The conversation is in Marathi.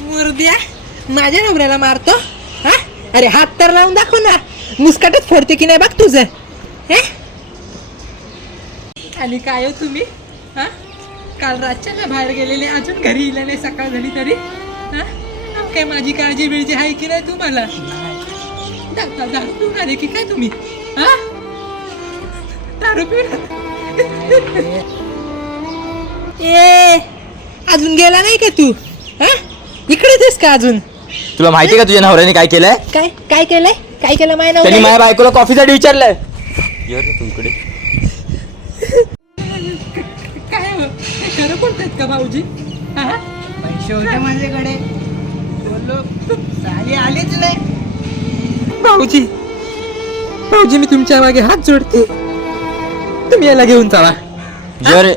मुर्द्या माझ्या नवऱ्याला मारतो हा? अरे हात तर लावून दाखव ना, मुस्काटच फोडते की नाही बघ तुझं. आणि काय हो तुम्ही हा? काल रातच्या ना बाहेर गेलेले, अजून घरी येईल नाही सकाळ झाली तरी हा? काय माझी काळजी बिळजी आहे की नाही तुम्हाला? दारू पिऊन आले की काय तुम्ही हा? दारू पिऊन ए अजून गेला नाही का तू हा? इकडेच आहेस का अजून? तुला माहिती का तुझ्या नवऱ्याने काय केलंय? काय काय केलंय? काय केलं माझ्या त्यांनी नवऱ्याने? माझ्या बायकोला कॉफीसाठी विचारलंय. तू इकडे काय हो? हे खरं बोलतायत का भाऊजी हा? पैसे होते माझ्याकडे, बोललो साली आलीच नाही. भाऊजी भाऊजी मी तुमच्या मागे हात जोडते, तुम्ही याला घेऊन जावा. जर